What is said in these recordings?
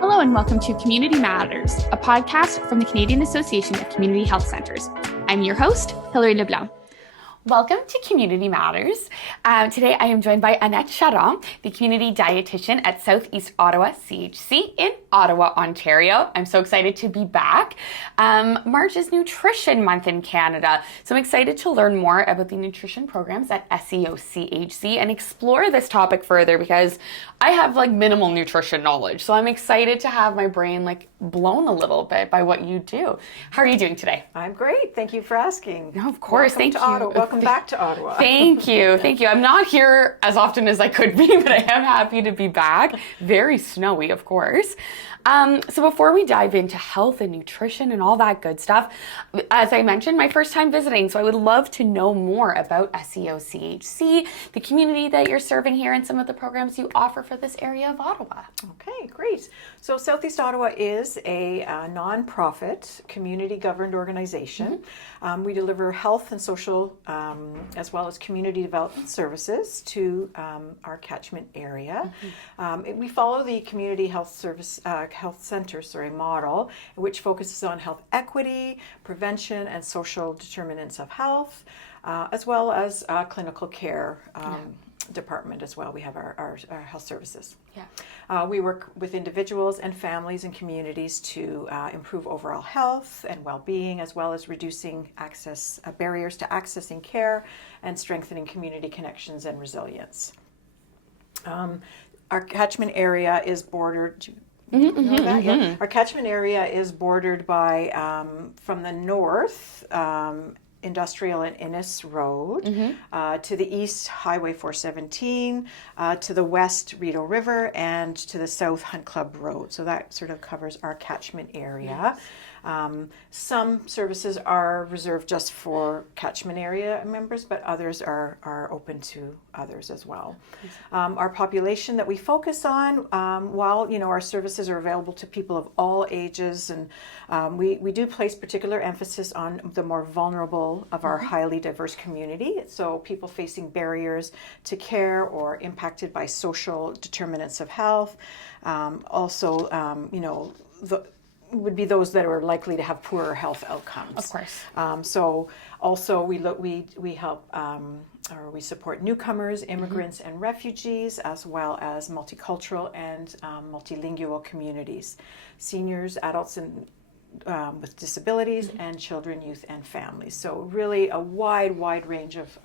Hello and welcome to Community Matters, a podcast from the Canadian Association of Community Health Centres. I'm your host, Hilary Leblanc. Welcome to Community Matters. Today I am joined by Annette Charon, the community dietitian at South-East Ottawa CHC in Ottawa, Ontario. I'm so excited to be back. March is Nutrition Month in Canada, so I'm excited to learn more about the nutrition programs at SEO CHC and explore this topic further because I have minimal nutrition knowledge. So I'm excited to have my brain blown a little bit by what you do. How are you doing today? I'm great. Thank you for asking. No, of course. Thank you. Welcome back to Ottawa. Thank you. Thank you. I'm not here as often as I could be, but I am happy to be back. Very snowy, of course. So before we dive into health and nutrition and all that good stuff, as I mentioned, my first time visiting, so I would love to know more about SEO CHC, the community that you're serving here, and some of the programs you offer for this area of Ottawa. Okay, great. So Southeast Ottawa is a non-profit, community-governed organization. We deliver health and social, as well as community development services to our catchment area. We follow the community health center model, which focuses on health equity, prevention, and social determinants of health, as well as clinical care department as well. We have our health services. We work with individuals and families and communities to improve overall health and well-being, as well as reducing barriers to accessing care and strengthening community connections and resilience. Our catchment area is bordered. Our catchment area is bordered by, from the north, Industrial and Innes Road, to the east, Highway 417, to the west, Rideau River, and to the south, Hunt Club Road. So that sort of covers our catchment area. Some services are reserved just for catchment area members, but others are open to others as well. Our population that we focus on, while our services are available to people of all ages, and we do place particular emphasis on the more vulnerable of our highly diverse community. So people facing barriers to care or impacted by social determinants of health. Would be those that are likely to have poorer health outcomes. Of course. So also we help or we support newcomers, immigrants, and refugees, as well as multicultural and multilingual communities, seniors, adults, and with disabilities, and children, youth, and families. So really a wide range of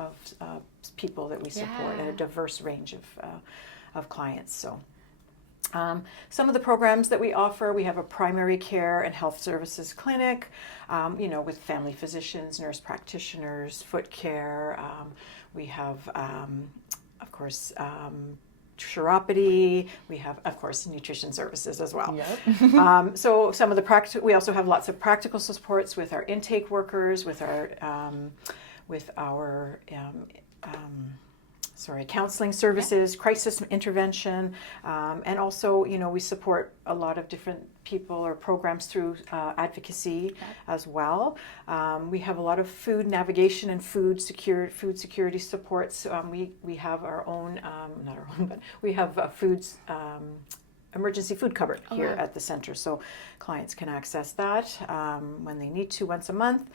people that we support, and a diverse range of clients. So. Some of the programs that we offer, we have a primary care and health services clinic, with family physicians, nurse practitioners, foot care. We have, of course, chiropody. We have, of course, nutrition services as well. Yep. So some of the we also have lots of practical supports with our intake workers, with our counseling services, crisis intervention, and also, we support a lot of different people or programs through advocacy as well. We have a lot of food navigation and food security supports. We have our own, not our own, but we have emergency food cupboard here at the center, so clients can access that when they need to once a month.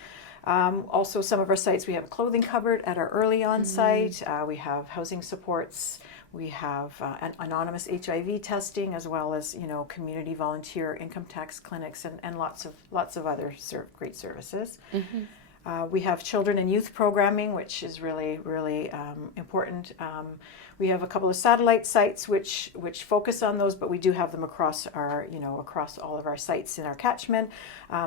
Also, some of our sites, we have a clothing cupboard at our early on site. We have housing supports. We have an anonymous HIV testing, as well as community volunteer income tax clinics, and lots of other great services. We have children and youth programming, which is really important. We have a couple of satellite sites which focus on those, but we do have them across across all of our sites in our catchment.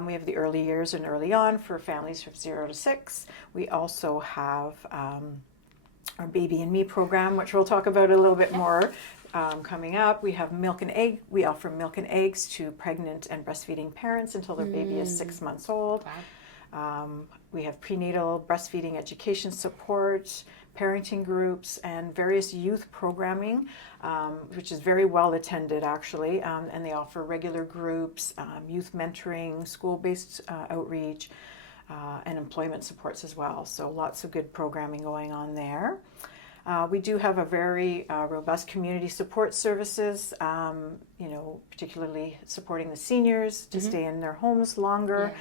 We have the early years and early on for families from 0 to 6. We also have our Baby and Me program, which we'll talk about a little bit more coming up. We have milk and egg. We offer milk and eggs to pregnant and breastfeeding parents until their baby is 6 months old. We have prenatal breastfeeding education support, parenting groups, and various youth programming, which is very well attended actually, and they offer regular groups, youth mentoring, school-based outreach, and employment supports as well. So lots of good programming going on there. We do have a very robust community support services, particularly supporting the seniors to stay in their homes longer.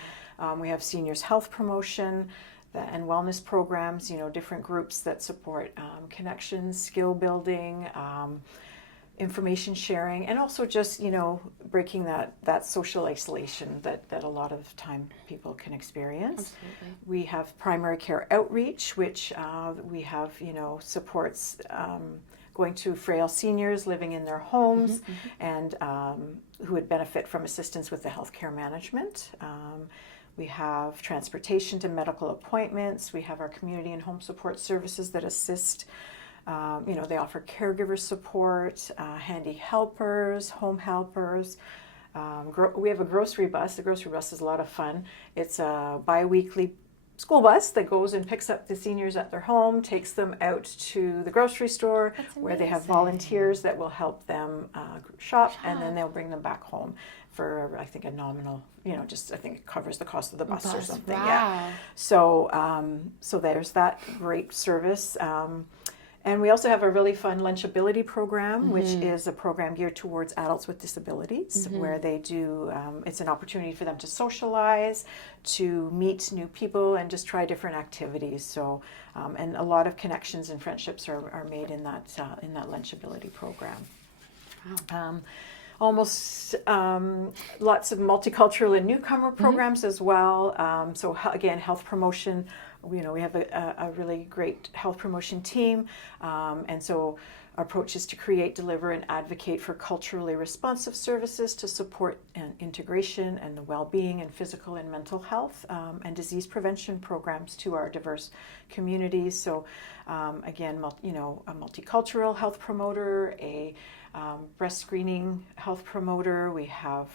We have seniors health promotion and wellness programs, different groups that support connections, skill building, information sharing, and also just, breaking that social isolation that a lot of time people can experience. Absolutely. We have primary care outreach, which we have, supports going to frail seniors living in their homes and who would benefit from assistance with the healthcare management. We have transportation to medical appointments. We have our community and home support services that assist. They offer caregiver support, handy helpers, home helpers. We have a grocery bus. The grocery bus is a lot of fun. It's a bi-weekly school bus that goes and picks up the seniors at their home, takes them out to the grocery store where they have volunteers that will help them shop, and then they'll bring them back home for, I think, a nominal, I think it covers the cost of the bus or something. Wow. Yeah. So there's that great service. And we also have a really fun lunchability program, which is a program geared towards adults with disabilities, where they do, it's an opportunity for them to socialize, to meet new people, and just try different activities. So, and a lot of connections and friendships are made in that lunchability program. Wow. Lots of multicultural and newcomer programs as well. So again, health promotion. We have a really great health promotion team, and so our approach is to create, deliver, and advocate for culturally responsive services to support integration and the well-being and physical and mental health and disease prevention programs to our diverse communities. So again, a multicultural health promoter, a breast screening health promoter. We have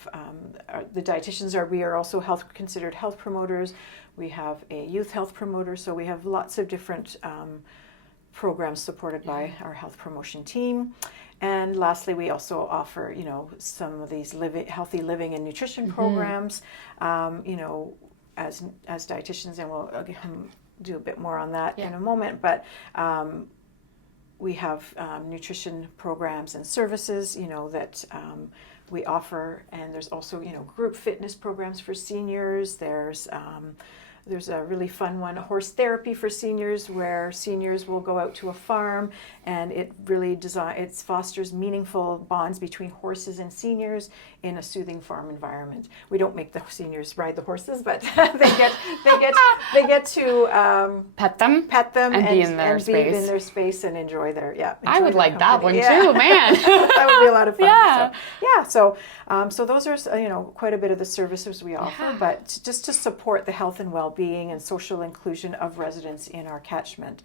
the dietitians we are also considered health promoters. We have a youth health promoter. So we have lots of different programs supported by our health promotion team. And lastly, we also offer, some of these healthy living and nutrition programs, as dietitians, and we'll do a bit more on that in a moment. But we have nutrition programs and services, that we offer, and there's also, group fitness programs for seniors. There's a really fun one, horse therapy for seniors, where seniors will go out to a farm, and it really fosters meaningful bonds between horses and seniors in a soothing farm environment. We don't make the seniors ride the horses, but they get to pet them, and be in their space. Be in their space and enjoy I would like that one too, man. That would be a lot of fun. Yeah. So those are quite a bit of the services we offer, but just to support the health and well-being and social inclusion of residents in our catchment,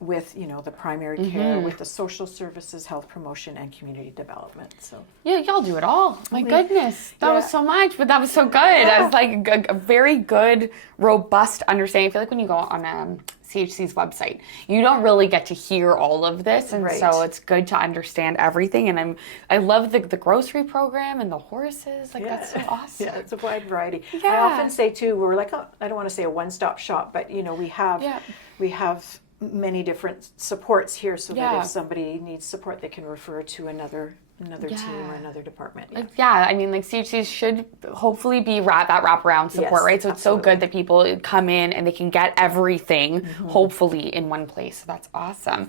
with the primary care, with the social services, health promotion, and community development. So y'all do it all. My goodness, that was so much, but that was so good. I was like a very good, robust understanding. I feel like when you go on CHC's website, you don't really get to hear all of this, and so it's good to understand everything. And I love the grocery program and the horses. That's so awesome. Yeah, it's a wide variety. I often say too, we're like, I don't want to say a one-stop shop, but we have many different supports here, so that if somebody needs support, they can refer to another team or another department. CHCs should hopefully be that wraparound support, right? So it's so good that people come in and they can get everything, hopefully, in one place. So that's awesome.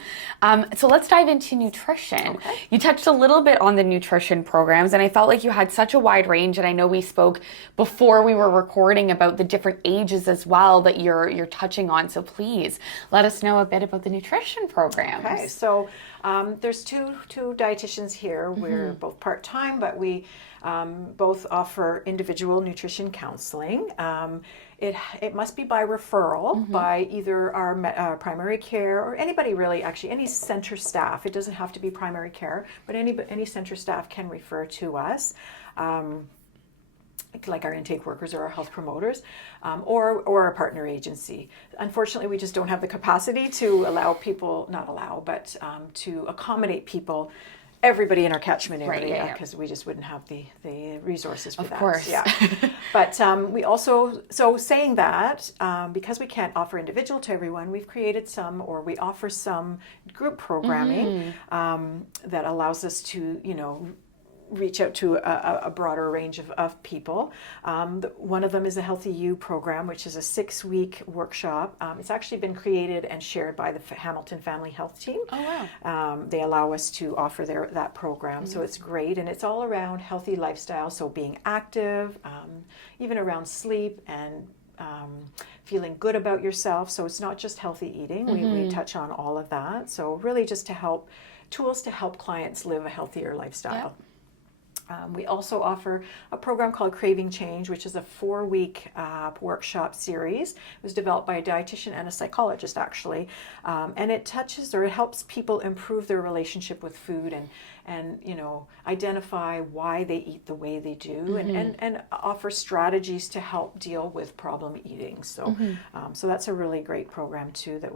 So let's dive into nutrition. Okay. You touched a little bit on the nutrition programs, and I felt like you had such a wide range, and I know we spoke before we were recording about the different ages as well that you're touching on. So please let us know a bit about the nutrition programs. Okay, so there's two dietitians here. We're both part-time, but we both offer individual nutrition counseling. It must be by referral by either our primary care or anybody really, actually any center staff. It doesn't have to be primary care, but any center staff can refer to us. Like our intake workers or our health promoters, or a partner agency. Unfortunately, we just don't have the capacity to to accommodate people everybody in our catchment area, Right, yeah. because we just wouldn't have the resources for that. Of course. Yeah. But we also, so saying that, because we can't offer individual to everyone, we've created some, or we offer some group programming that allows us to, reach out to a broader range of people. One of them is a Healthy You program, which is a 6-week workshop. It's actually been created and shared by the Hamilton Family Health Team. Oh, wow. They allow us to offer that program, so it's great, and it's all around healthy lifestyle, so being active, even around sleep and feeling good about yourself. So it's not just healthy eating. We touch on all of that. So really just tools to help clients live a healthier lifestyle. We also offer a program called Craving Change, which is a 4-week workshop series. It was developed by a dietitian and a psychologist, actually. And it helps people improve their relationship with food and identify why they eat the way they do, and offer strategies to help deal with problem eating. So so that's a really great program too that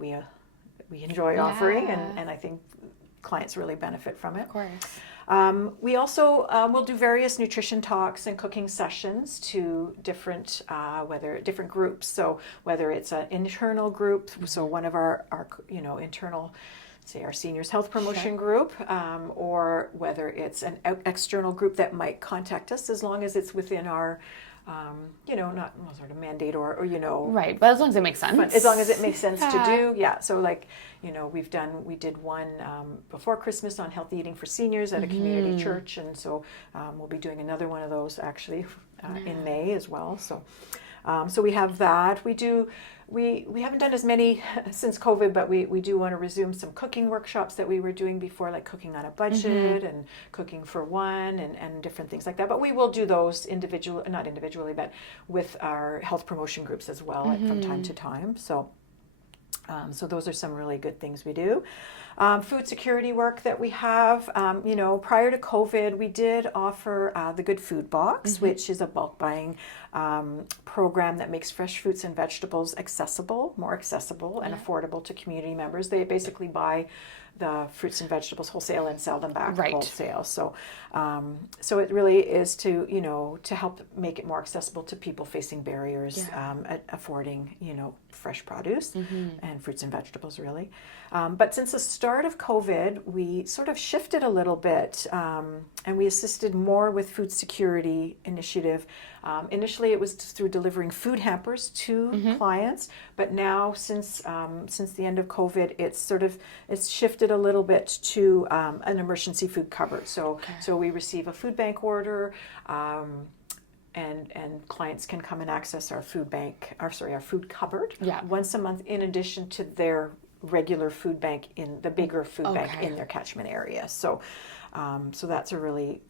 we enjoy offering, and I think clients really benefit from it. Of course. We also will do various nutrition talks and cooking sessions to different groups. So whether it's an internal group, so one of our internal, say our seniors health promotion group, or whether it's an external group that might contact us, as long as it's within our not sort of mandate or right, but as long as it makes sense. As long as it makes sense to do, So like, we did one before Christmas on healthy eating for seniors at a community church, and so we'll be doing another one of those actually in May as well. So so we have that. We haven't done as many since COVID, but we do want to resume some cooking workshops that we were doing before, like cooking on a budget and cooking for one and different things like that. But we will do those not individually, but with our health promotion groups as well from time to time. So so those are some really good things we do. Food security work that we have, prior to COVID, we did offer the Good Food Box, which is a bulk buying program that makes fresh fruits and vegetables more accessible and affordable to community members. They basically buy the fruits and vegetables wholesale and sell them back wholesale. So so it really is to help make it more accessible to people facing barriers at affording fresh produce and fruits and vegetables, really. But since the start of COVID, we sort of shifted a little bit, and we assisted more with food security initiative. Initially, it was through delivering food hampers to clients, but now since the end of COVID, it's shifted a little bit to an emergency food cupboard. So we receive a food bank order. And clients can come and access our food cupboard once a month, in addition to their regular food bank the bigger food bank in their catchment area. So so that's a really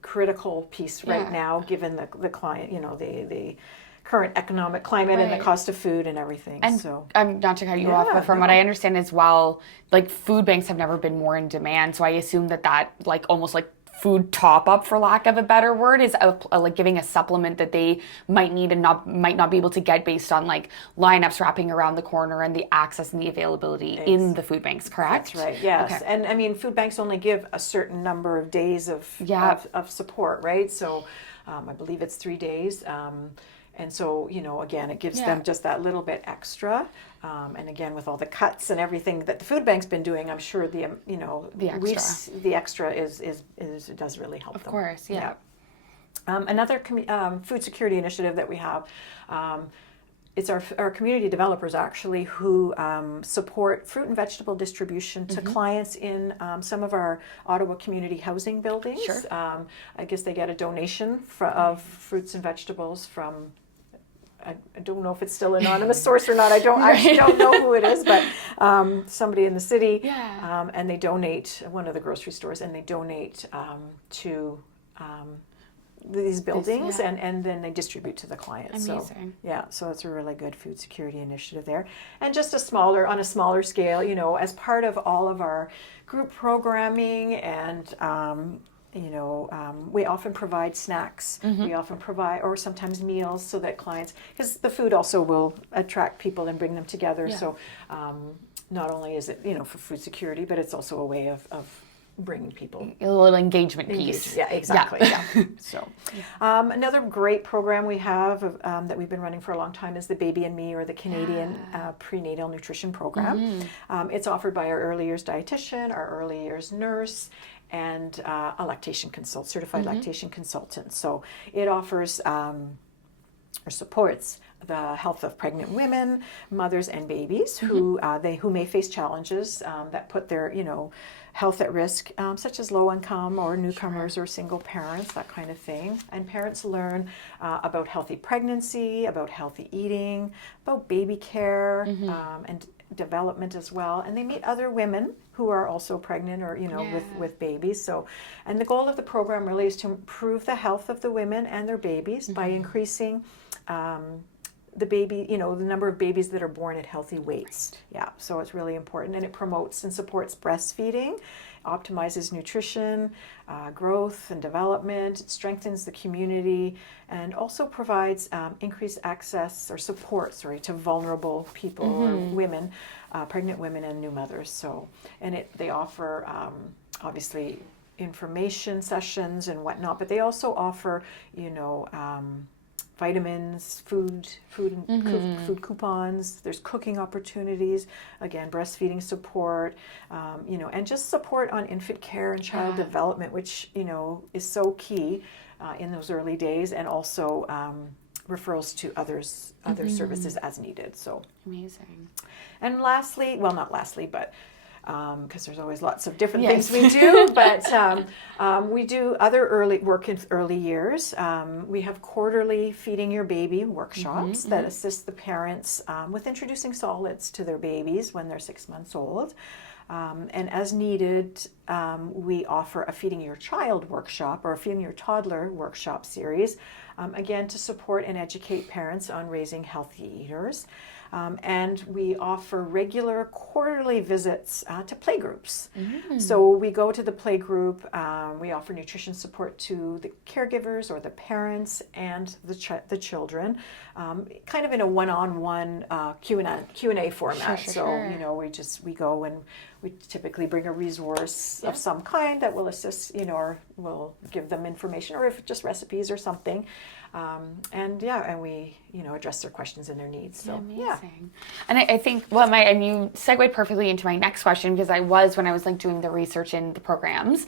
critical piece right now, given the client, the current economic climate and the cost of food and everything. And so not to cut you off, but from what I understand as well, like food banks have never been more in demand. So I assume that like almost like food top up, for lack of a better word, is like giving a supplement that they might need and might not be able to get based on like lineups wrapping around the corner and the access and the availability in the food banks, correct? That's right, yes. Okay. And I mean, food banks only give a certain number of days of support, right? So I believe it's 3 days. And so, again, it gives them just that little bit extra. And again, with all the cuts and everything that the food bank's been doing, I'm sure the extra does really help them. Of course, yeah. Another food security initiative that we have, it's our community developers actually who support fruit and vegetable distribution to clients in some of our Ottawa community housing buildings. Sure. I guess they get a donation of fruits and vegetables from, I don't know if it's still an anonymous source or not. I actually don't know who it is, but somebody in the city, and they donate, one of the grocery stores, and they donate to these buildings, and then they distribute to the clients. Amazing. So so it's a really good food security initiative there. And just on a smaller scale, as part of all of our group programming and we often provide snacks. We often provide, or sometimes meals, so that clients, because the food also will attract people and bring them together. So not only is it, for food security, but it's also a way of bringing people. A little engagement piece. Yeah, exactly. Yeah. So, another great program we have that we've been running for a long time is the Baby and Me, or the Canadian Prenatal Nutrition Program. It's offered by our early years dietitian, our early years nurse, and a lactation certified lactation consultant. So it offers or supports the health of pregnant women, mothers, and babies who may face challenges that put their health at risk, such as low income or newcomers or single parents, that kind of thing. And parents learn about healthy pregnancy, about healthy eating, about baby care, and development as well. And they meet other women who are also pregnant or with babies. So, and the goal of the program really is to improve the health of the women and their babies by increasing the baby, the number of babies that are born at healthy weights. Yeah, so it's really important, and it promotes and supports breastfeeding, optimizes nutrition, growth and development. It strengthens the community, and also provides increased access or support, to vulnerable people or women, pregnant women and new mothers. So, and they offer obviously information sessions and whatnot, but they also offer, vitamins, food coupons. There's cooking opportunities, again, breastfeeding support, and just support on infant care and child development, which is so key in those early days, and also referrals to other services as needed. So amazing. And lastly, well, not lastly, but because there's always lots of different things we do, but we do other early work in early years. We have quarterly Feeding Your Baby workshops that assist the parents with introducing solids to their babies when they're 6 months old. And as needed, we offer a Feeding Your Child workshop or a Feeding Your Toddler workshop series, again, to support and educate parents on raising healthy eaters. And we offer regular quarterly visits to playgroups. So we go to the playgroup, we offer nutrition support to the caregivers or the parents and the children, kind of in a one-on-one Q&A format. We go and we typically bring a resource of some kind that will assist, or will give them information, or if just recipes or something. And we, address their questions and their needs. So, amazing. And I think, and you segued perfectly into my next question, because when I was doing the research in the programs,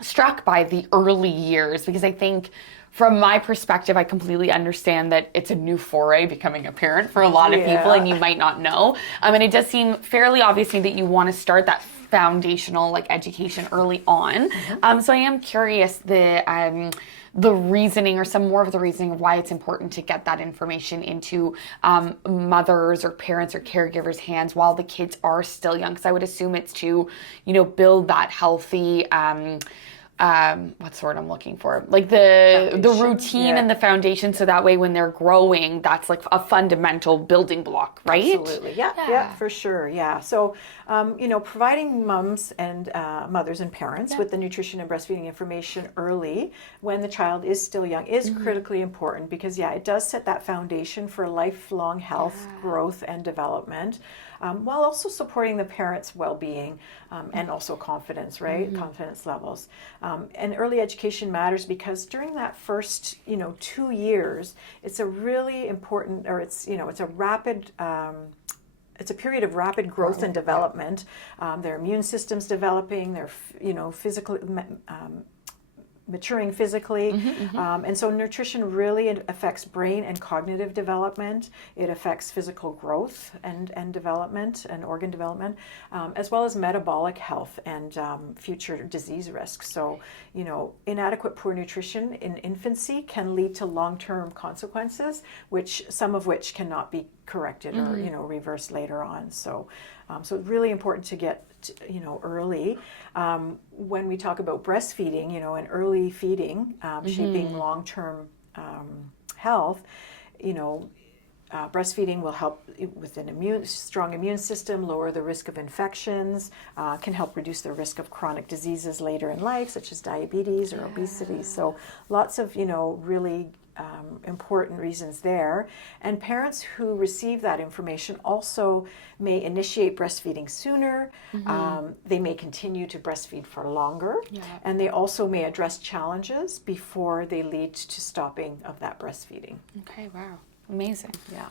struck by the early years, because I think from my perspective, I completely understand that it's a new foray becoming a parent for a lot of people, and you might not know. And it does seem fairly obvious to me that you want to start that foundational education early on. So I am curious the reasoning, or some more of the reasoning of why it's important to get that information into mothers or parents or caregivers' hands while the kids are still young. Because I would assume it's to, build that healthy, what's the word I'm looking for? The routine and the foundation, so that way when they're growing, that's a fundamental building block, right? Absolutely, yeah, for sure, yeah. So, providing moms and mothers and parents with the nutrition and breastfeeding information early when the child is still young is critically important, because it does set that foundation for lifelong health, growth, and development. While also supporting the parents' well-being and also confidence, right? Confidence levels. And early education matters because during that first, 2 years, it's a really important, or it's a rapid, it's a period of rapid growth and development. Their immune system's developing, their, physical, maturing physically. And so nutrition really affects brain and cognitive development. It affects physical growth and development and organ development, as well as metabolic health and future disease risks. So, inadequate poor nutrition in infancy can lead to long-term consequences, some of which cannot be corrected or, reversed later on. So, so it's really important to get, early. When we talk about breastfeeding, and early feeding, shaping long-term health, breastfeeding will help with an strong immune system, lower the risk of infections, can help reduce the risk of chronic diseases later in life, such as diabetes or obesity. So lots of, really important reasons there. And parents who receive that information also may initiate breastfeeding sooner. They may continue to breastfeed for longer. And they also may address challenges before they lead to stopping of that breastfeeding. Okay, wow. Amazing. Yeah.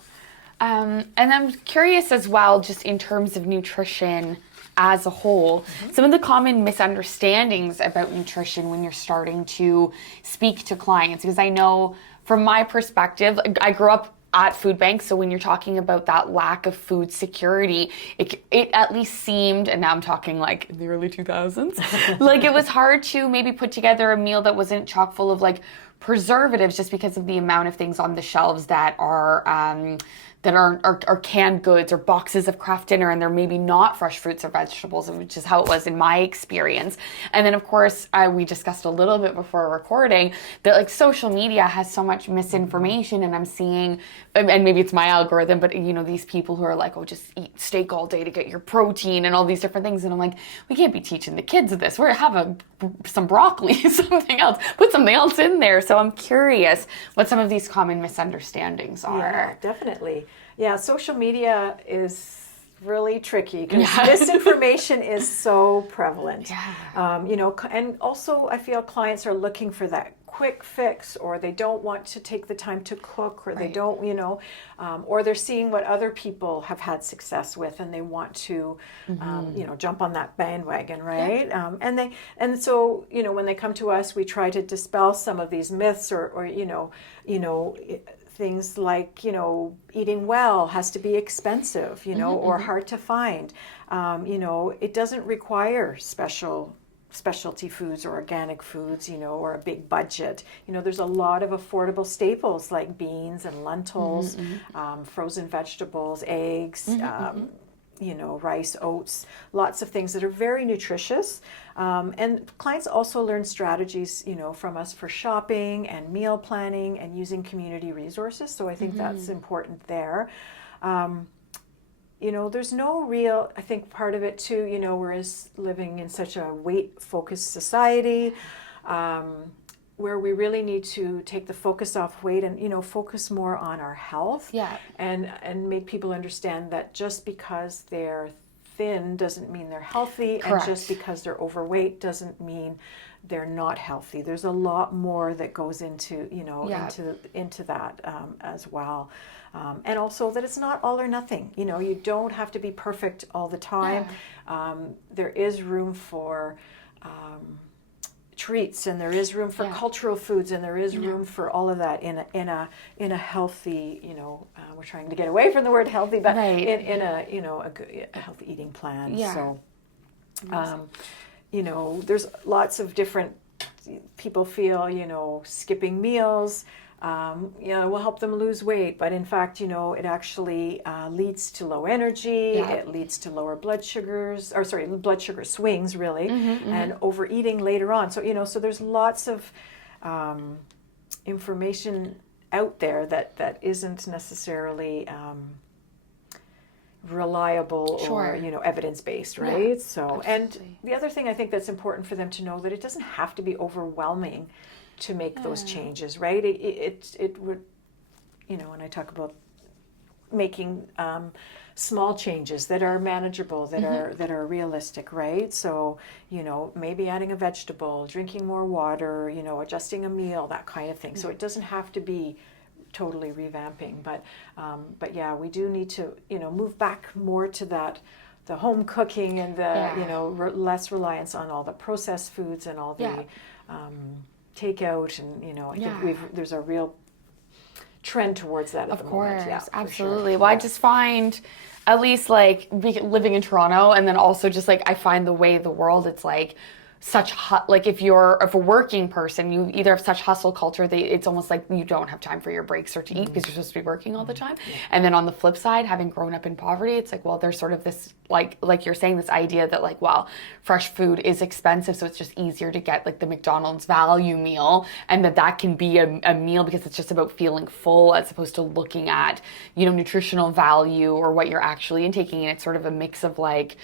And I'm curious as well, just in terms of nutrition as a whole, some of the common misunderstandings about nutrition when you're starting to speak to clients, because I know from my perspective, I grew up at food banks, so when you're talking about that lack of food security, it at least seemed, and now I'm talking like in the early 2000s, like it was hard to maybe put together a meal that wasn't chock full of like preservatives, just because of the amount of things on the shelves that are canned goods or boxes of Kraft Dinner, and they're maybe not fresh fruits or vegetables, which is how it was in my experience. And then, of course, we discussed a little bit before recording that like social media has so much misinformation, and I'm seeing, and maybe it's my algorithm, but you know, these people who are like, oh, just eat steak all day to get your protein and all these different things. And I'm like, we can't be teaching the kids this. We're have some broccoli, something else, put something else in there. So I'm curious what some of these common misunderstandings are. Yeah, definitely. Yeah, social media is really tricky because misinformation is so prevalent. You know, and also I feel clients are looking for that quick fix, or they don't want to take the time to cook, or they don't, you know, or they're seeing what other people have had success with, and they want to, you know, jump on that bandwagon, right? And so, you know, when they come to us, we try to dispel some of these myths, or you know, things like, you know, eating well has to be expensive, you know, or hard to find. You know, it doesn't require specialty foods or organic foods, you know, or a big budget. You know, there's a lot of affordable staples like beans and lentils, frozen vegetables, eggs, you know, rice, oats, lots of things that are very nutritious. And clients also learn strategies, you know, from us for shopping and meal planning and using community resources. So I think that's important there. You know, there's no real, I think part of it too, you know, we're living in such a weight-focused society, where we really need to take the focus off weight and, you know, focus more on our health. And make people understand that just because they're thin doesn't mean they're healthy. And just because they're overweight doesn't mean they're not healthy. There's a lot more that goes into, you know, into that as well. And also that it's not all or nothing. You know, you don't have to be perfect all the time. There is room for treats, and there is room for cultural foods, and there is room for all of that in a healthy, you know, we're trying to get away from the word healthy, but in a, you know, a healthy eating plan. So, you know, there's lots of different people feel, you know, skipping meals, you know, will help them lose weight, but in fact, you know, it actually leads to low energy. It leads to lower blood sugars, or sorry, blood sugar swings really, and overeating later on. So, you know, so there's lots of information out there that isn't necessarily reliable or, you know, evidence-based, right? So, and the other thing I think that's important for them to know, that it doesn't have to be overwhelming to make those changes, right? It would, you know, when I talk about making small changes that are manageable, that are realistic, right? So, you know, maybe adding a vegetable, drinking more water, you know, adjusting a meal, that kind of thing. So it doesn't have to be totally revamping, but yeah, we do need to, you know, move back more to that, the home cooking and the, you know, less reliance on all the processed foods and all the takeout, and, you know, I think there's a real trend towards that at the moment. Of course, absolutely. Sure. Well, I just find, at least like living in Toronto, and then also just like I find the way the world, it's like such like if a working person, you either have such hustle culture that it's almost like you don't have time for your breaks or to eat because you're supposed to be working all the time. And then on the flip side, having grown up in poverty, it's like, well, there's sort of this like you're saying, this idea that like, well, fresh food is expensive, so it's just easier to get like the McDonald's value meal, and that can be a meal because it's just about feeling full as opposed to looking at, you know, nutritional value or what you're actually intaking. And it's sort of a mix of like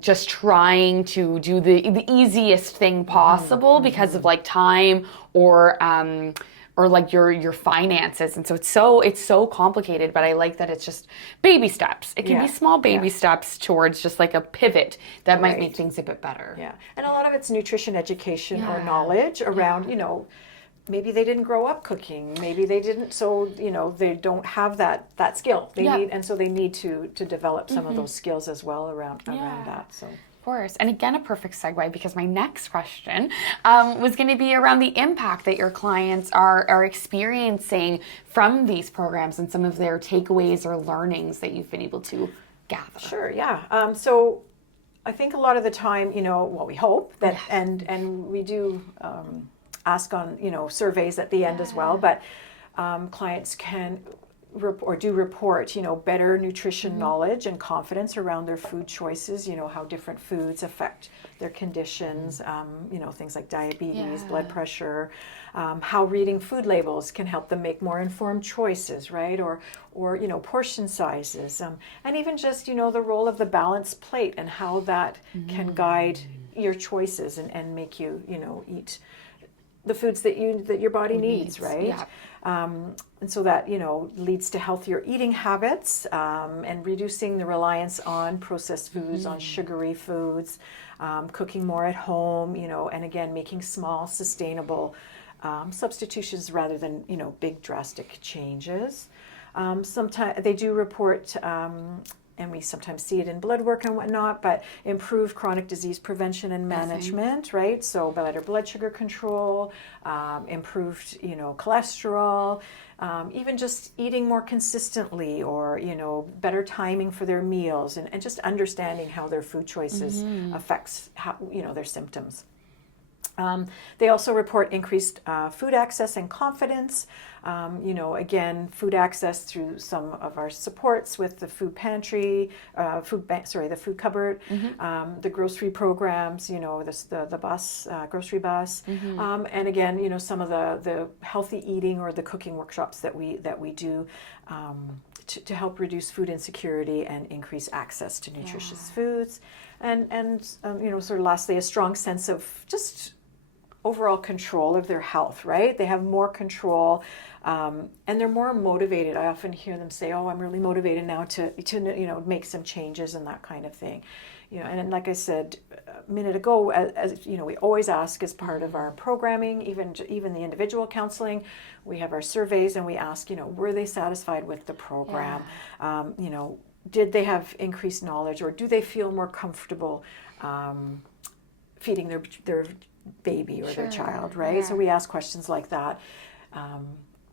just trying to do the easiest thing possible because of like time or or like your finances. And so it's so complicated, but I like that it's just baby steps. It can be small baby steps towards just like a pivot that might make things a bit better. Yeah. And a lot of it's nutrition education or knowledge around, you know, maybe they didn't grow up cooking, maybe they didn't, so, you know, they don't have that skill. They need, and so they need to develop some of those skills as well around that. So. Of course. And again, a perfect segue, because my next question was going to be around the impact that your clients are experiencing from these programs and some of their takeaways or learnings that you've been able to gather. Sure, yeah. So I think a lot of the time, you know, well, we hope that, and we do ask on, you know, surveys at the end as well, but clients can report, you know, better nutrition knowledge and confidence around their food choices, you know, how different foods affect their conditions, you know, things like diabetes, blood pressure, how reading food labels can help them make more informed choices, right? Or you know, portion sizes, and even just, you know, the role of the balanced plate and how that can guide your choices and make you, you know, eat the foods that your body needs, right? Yeah. And so that, you know, leads to healthier eating habits and reducing the reliance on processed foods, on sugary foods, cooking more at home, you know, and again, making small, sustainable substitutions rather than, you know, big drastic changes. Sometimes they do report, and we sometimes see it in blood work and whatnot, but improve chronic disease prevention and management, right? So better blood sugar control, improved, you know, cholesterol, even just eating more consistently, or, you know, better timing for their meals, and just understanding how their food choices affects how, you know, their symptoms. They also report increased food access and confidence. You know, again, food access through some of our supports with the food pantry, the food cupboard, the grocery programs, you know, the bus, grocery bus, and again, you know, some of the healthy eating or the cooking workshops that we do to help reduce food insecurity and increase access to nutritious foods, and you know, sort of lastly, a strong sense of just overall control of their health, right? They have more control, and they're more motivated. I often hear them say, "Oh, I'm really motivated now to you know, make some changes," and that kind of thing. You know, and like I said a minute ago, as you know, we always ask as part of our programming, even the individual counseling, we have our surveys, and we ask, you know, were they satisfied with the program? You know, did they have increased knowledge, or do they feel more comfortable feeding their baby or their child, right? So we ask questions like that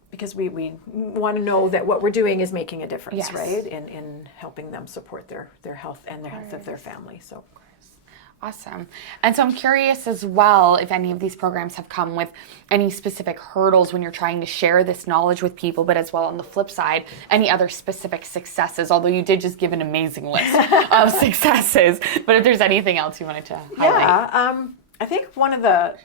because we want to know that what we're doing is making a difference, right? In helping them support their health and the health of their family. So. Awesome. And so I'm curious as well if any of these programs have come with any specific hurdles when you're trying to share this knowledge with people, but as well on the flip side, any other specific successes, although you did just give an amazing list of successes, but if there's anything else you wanted to highlight. Yeah, I think one of the,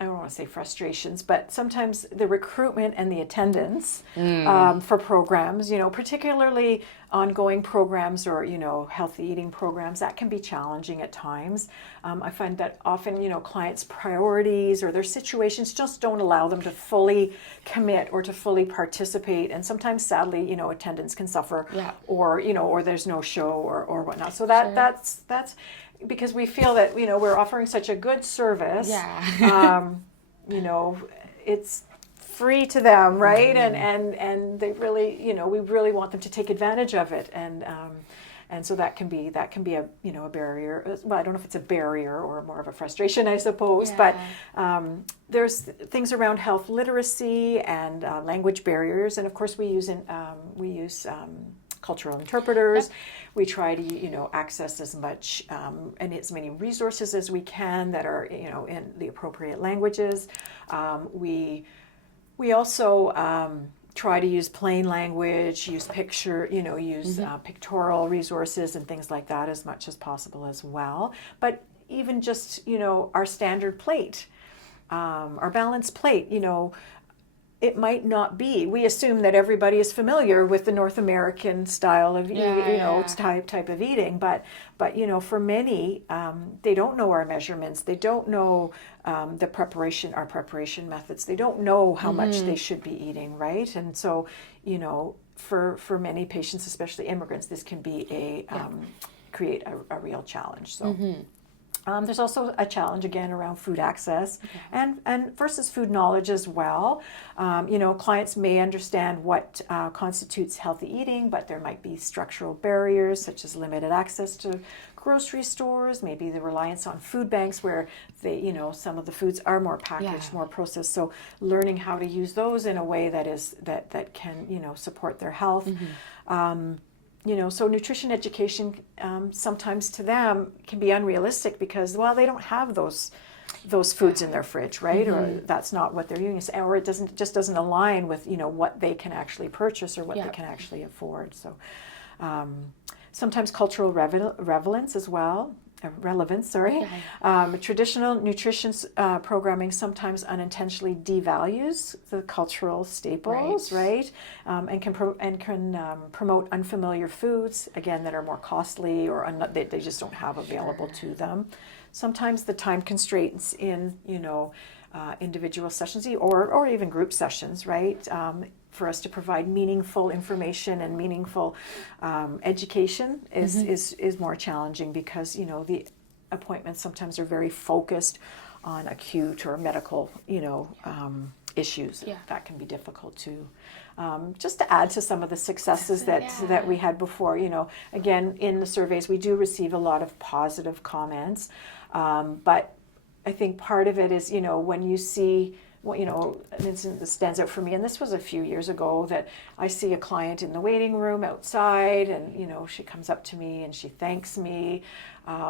I don't want to say frustrations, but sometimes the recruitment and the attendance for programs, you know, particularly ongoing programs or, you know, healthy eating programs, that can be challenging at times. I find that often, you know, clients' priorities or their situations just don't allow them to fully commit or to fully participate. And sometimes, sadly, you know, attendance can suffer or, you know, or there's no show or whatnot. So that's because we feel that, you know, we're offering such a good service, you know, it's free to them, right? And they really, you know, we really want them to take advantage of it, and so that can be a, you know, a barrier. Well, I don't know if it's a barrier or more of a frustration, I suppose, but there's things around health literacy and language barriers, and of course we use cultural interpreters. We try to, you know, access as much and as many resources as we can that are, you know, in the appropriate languages. We also try to use plain language, use pictorial resources and things like that as much as possible as well. But even just, you know, our standard plate, our balanced plate, you know, it might not be. We assume that everybody is familiar with the North American style of type of eating, but for many, they don't know our measurements. They don't know our preparation methods. They don't know how much they should be eating, right? And so, for many patients, especially immigrants, this can be create a real challenge. So. There's also a challenge again around food access and versus food knowledge as well. Clients may understand what constitutes healthy eating, but there might be structural barriers such as limited access to grocery stores, maybe the reliance on food banks where some of the foods are more packaged, more processed. So learning how to use those in a way that can support their health. So nutrition education sometimes to them can be unrealistic because, they don't have those foods in their fridge, right? Or that's not what they're using, or it doesn't align with what they can actually purchase or what they can actually afford. So sometimes cultural relevance as well. Traditional nutrition programming sometimes unintentionally devalues the cultural staples, right? And can promote unfamiliar foods, again, that are more costly or they just don't have available to them. Sometimes the time constraints in, individual sessions or even group sessions, right? For us to provide meaningful information and meaningful education is more challenging because the appointments sometimes are very focused on acute or medical issues. That can be difficult too. Just to add to some of the successes that we had before, again, in the surveys we do receive a lot of positive comments, but I think part of it is when you see an incident that stands out for me, and this was a few years ago, that I see a client in the waiting room outside, and she comes up to me and she thanks me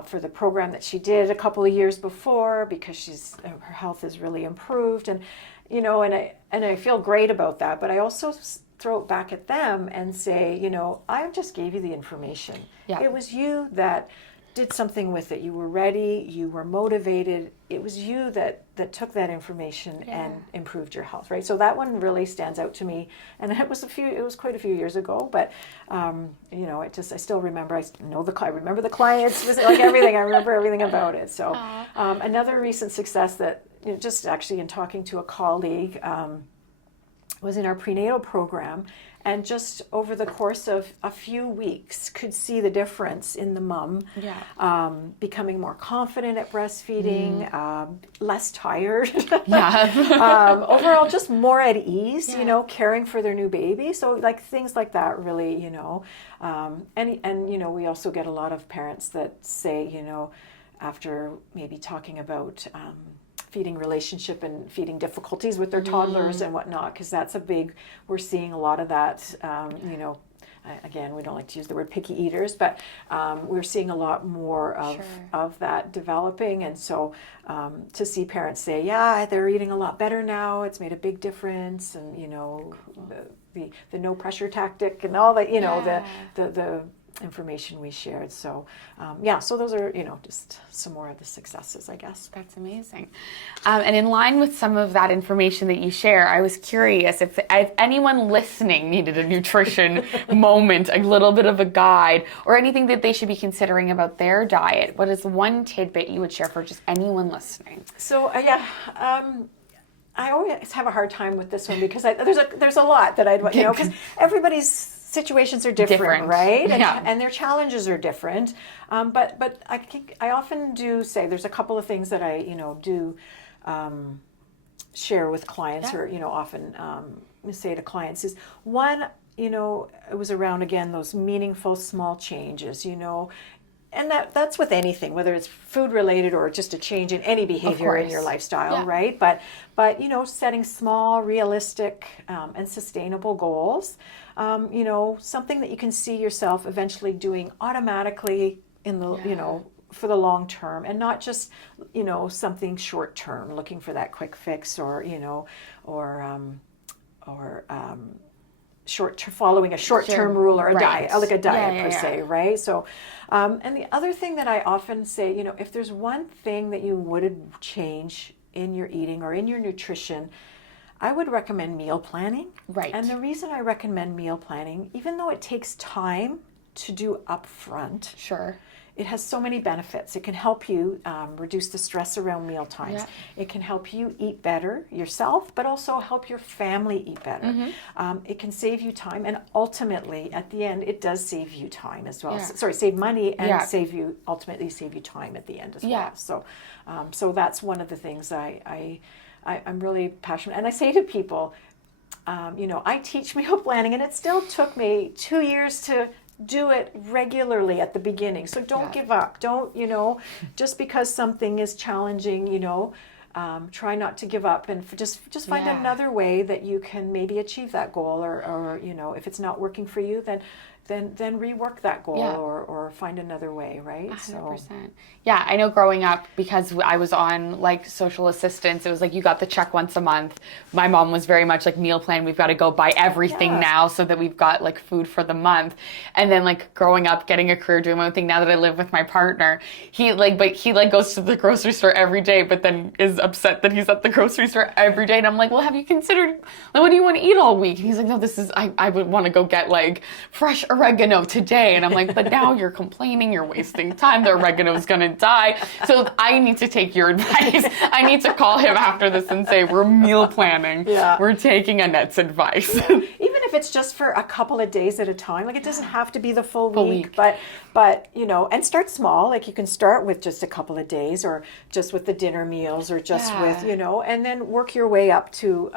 for the program that she did a couple of years before because her health has really improved, and I feel great about that. But I also throw it back at them and say, I just gave you the information. It was you that did something with it. You were ready, you were motivated. It was you that took that information and improved your health, right? So that one really stands out to me. And it was quite a few years ago, but I still remember, I remember the clients, like everything, I remember everything about it. So another recent success that, just actually in talking to a colleague, was in our prenatal program, and just over the course of a few weeks could see the difference in the mom becoming more confident at breastfeeding, less tired, overall just more at ease, caring for their new baby. So like things like that really, and we also get a lot of parents that say, after maybe talking about feeding relationship and feeding difficulties with their toddlers and whatnot, because we're seeing a lot of that, again, we don't like to use the word picky eaters, but we're seeing a lot more of that developing. And so to see parents say, they're eating a lot better now, it's made a big difference, and, the no pressure tactic and all that, the information we shared. So so those are just some more of the successes, I guess. That's amazing. And in line with some of that information that you share, I was curious if anyone listening needed a nutrition moment, a little bit of a guide, or anything that they should be considering about their diet. What is one tidbit you would share for just anyone listening? So I always have a hard time with this one because there's a lot that I'd because everybody's situations are different. Right? And their challenges are different. But I often do say there's a couple of things that I do share with clients, or often say to clients is one, it was around again those meaningful small changes, and that's with anything, whether it's food related or just a change in any behavior in your lifestyle, right? But setting small, realistic, and sustainable goals. Something that you can see yourself eventually doing automatically in the for the long term, and not just something short term, looking for that quick fix, or following a short-term rule or a diet, like a diet per se, right? So, and the other thing that I often say, if there's one thing that you would change in your eating or in your nutrition, I would recommend meal planning. Right. And the reason I recommend meal planning, even though it takes time to do upfront, Sure. it has so many benefits. It can help you reduce the stress around meal times. Yeah. It can help you eat better yourself, but also help your family eat better. It can save you time, and ultimately, at the end, it does save you time as well. Yeah. Sorry, save money and Yeah. ultimately save you time at the end as Yeah. well. So, so that's one of the things I'm really passionate. And I say to people, I teach meal planning, and it still took me 2 years to do it regularly at the beginning. So don't give up. Don't, just because something is challenging, try not to give up, and just find another way that you can maybe achieve that goal, or if it's not working for you, then rework that goal, or find another way, right? 100%. Yeah, I know growing up, because I was on like social assistance, it was like you got the check once a month. My mom was very much like meal plan. We've got to go buy everything now so that we've got like food for the month. And then like growing up, getting a career, doing my own thing. Now that I live with my partner, he goes to the grocery store every day, but then is upset that he's at the grocery store every day. And I'm like, well, have you considered, like, what do you want to eat all week? And he's like, no, I would want to go get like fresh oregano today. And I'm like, but now you're complaining, you're wasting time, the oregano is going to die. So I need to take your advice. I need to call him after this and say, we're meal planning. Yeah. We're taking Annette's advice. Even if it's just for a couple of days at a time, like it doesn't have to be the full week. But and start small. Like you can start with just a couple of days, or just with the dinner meals, or just with, and then work your way up to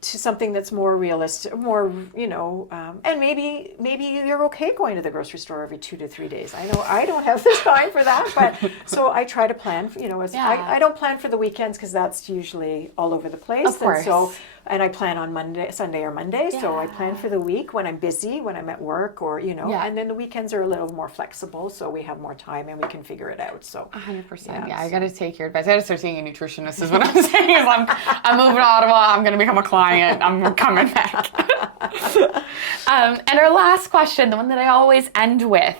something that's more realistic, and maybe you're okay going to the grocery store every 2 to 3 days. I know I don't have the time for that, but so I try to plan. I don't plan for the weekends, because that's usually all over the place. Of course. And I plan on Sunday or Monday. Yeah. So I plan for the week when I'm busy, when I'm at work, or and then the weekends are a little more flexible, so we have more time and we can figure it out. So 100%. Yeah, I got to take your advice. I got to start seeing a nutritionist. Is what I'm saying. Is I'm moving to Ottawa. I'm going to become a client. I'm coming back. And our last question, the one that I always end with.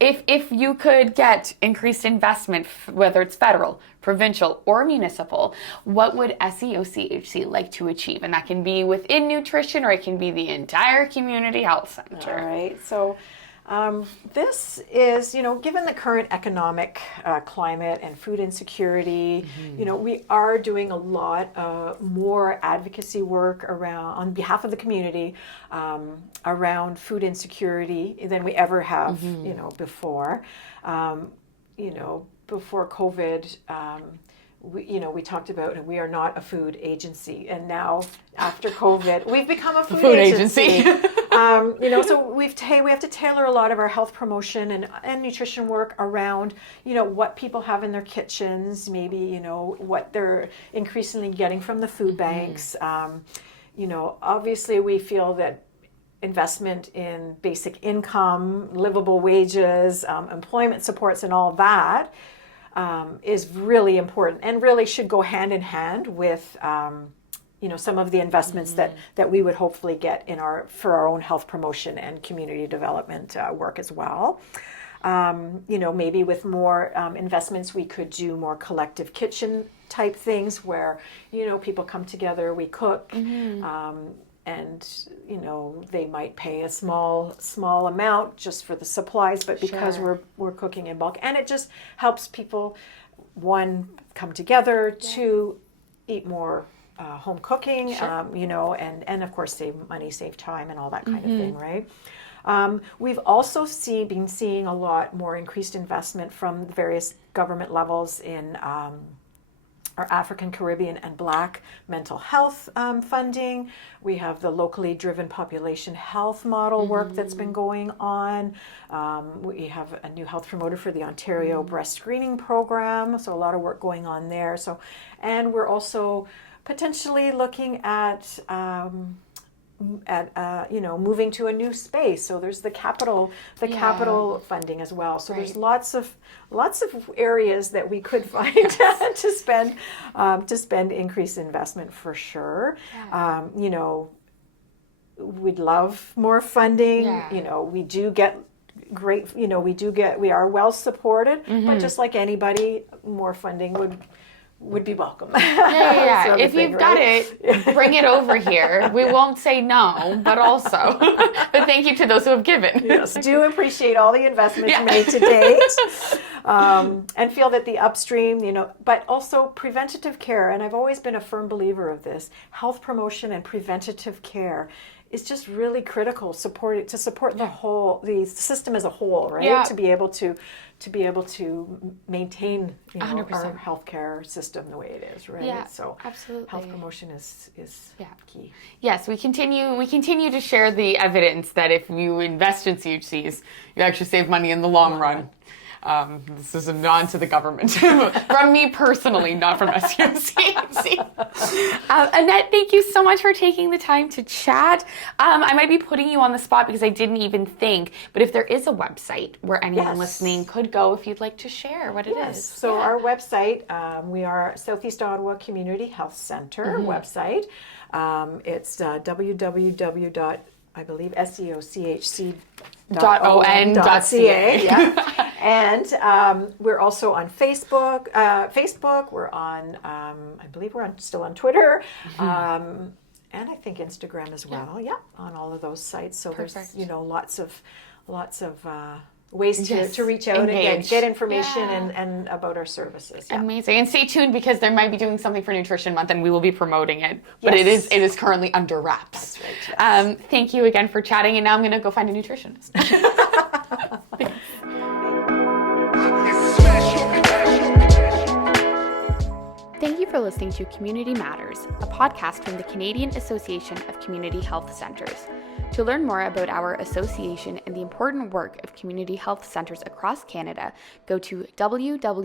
If you could get increased investment, whether it's federal, provincial, or municipal, what would SEO CHC like to achieve? And that can be within nutrition, or it can be the entire community health center. All right. So this is, given the current economic climate and food insecurity, we are doing a lot more advocacy work on behalf of the community around food insecurity than we ever have, before. Before COVID, we talked about we are not a food agency, and now after COVID, we've become a food agency. So we have to tailor a lot of our health promotion and nutrition work around, what people have in their kitchens, maybe, what they're increasingly getting from the food banks. Obviously we feel that investment in basic income, livable wages, employment supports, and all that is really important, and really should go hand in hand with some of the investments that we would hopefully get for our own health promotion and community development work as well. Maybe with more investments, we could do more collective kitchen type things where people come together, we cook. And they might pay a small amount just for the supplies, but because we're cooking in bulk, and it just helps people, one, come together, two, eat more home cooking, and of course save money, save time, and all that kind of thing, right? We've also been seeing a lot more increased investment from the various government levels in our African, Caribbean, and Black mental health funding. We have the locally driven population health model work that's been going on. We have a new health promoter for the Ontario breast screening program, so a lot of work going on there. And we're also potentially looking at moving to a new space. So there's the capital funding as well. So there's lots of areas that we could find to spend increased investment for sure. We'd love more funding. We do get great. We are well supported, but just like anybody, more funding would be welcome. Yeah. If you've got it, bring it over here. We won't say no, but also, but thank you to those who have given. Yes, do appreciate all the investments made to date, and feel that the upstream, but also preventative care. And I've always been a firm believer of this. Health promotion and preventative care is just really critical. To support the system as a whole, right? Yeah. To be able to maintain our healthcare system the way it is, right? Yeah, so absolutely. Health promotion is key. Yes, we continue to share the evidence that if you invest in CHCs, you actually save money in the long run. This is a nod to the government from me personally, not from SUCHC. Annette, thank you so much for taking the time to chat. I might be putting you on the spot because I didn't even think, but if there is a website where anyone listening could go if you'd like to share what it is. So our website, we are South-East Ottawa Community Health Center website. It's www. I believe seochc.on.ca. Yeah. And we're also on Facebook. We're on, I believe we're still on Twitter. And I think Instagram as well. Yeah, on all of those sites. So there's lots of ways to reach out and get information and about our services. Yeah. Amazing. And stay tuned because they might be doing something for Nutrition Month and we will be promoting it. But it is currently under wraps. That's right. Yes. Thank you again for chatting, and now I'm going to go find a nutritionist. Thank you for listening to Community Matters, a podcast from the Canadian Association of Community Health Centres. To learn more about our association and the important work of community health centres across Canada, go to www.cachc.ca.